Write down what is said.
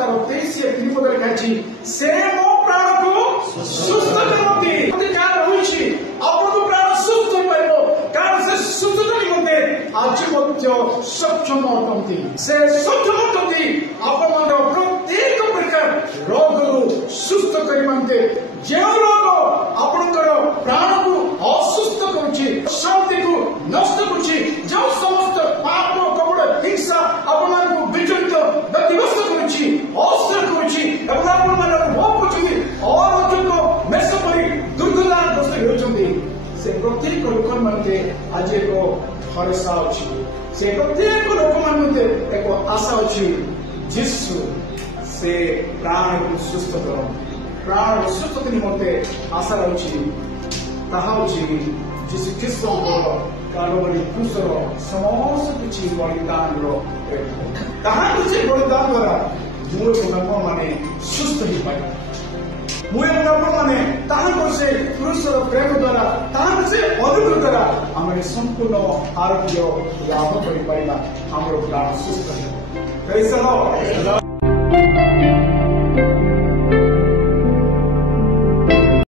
2023 लिखाई से मो प्राण को सुस्थ करती कारण होइछि आपन प्राण सुस्थ पाइबो कारण से सुस्थता निमंते आज मध्य सक्षम अटंती से सक्षम अटंती आपन प्रत्येक प्रकार रोगरु सुस्थ करिमंते जे रोग आपनकर प्राण को असुस्थ करूछि शांति को नष्ट करूछि जो समस्त पाप कपड़ हिंसा आपन को विचलित व्यतिव्यस्त करूछि असर करूछि एवं आपन मन भोग करूछि और जो मेष परि दुर्गला ग्रस्त होउछन्ति से प्रत्येक लोक मानते आज एक भरोसा अछि से प्रत्येक लोक मानते एक आशा अछि यीशु से प्राण को सुस्थ करो प्राण सुस्थ निमंते आशा अछि ताहा अछि यीशु ख्रीष्ट कालोवरी क्रूसर समस्त किछि बलिदान ताहा किछि बलिदान द्वारा मोर गुणप माने सुस्थ ही पाए मुए गुणप माने ताहा से क्रूसर प्रेम द्वारा ताहा से अनुग्रह द्वारा आमे संपूर्ण आरोग्य लाभ करि पाइबा हमर प्राण सुस्थ है कैसे हो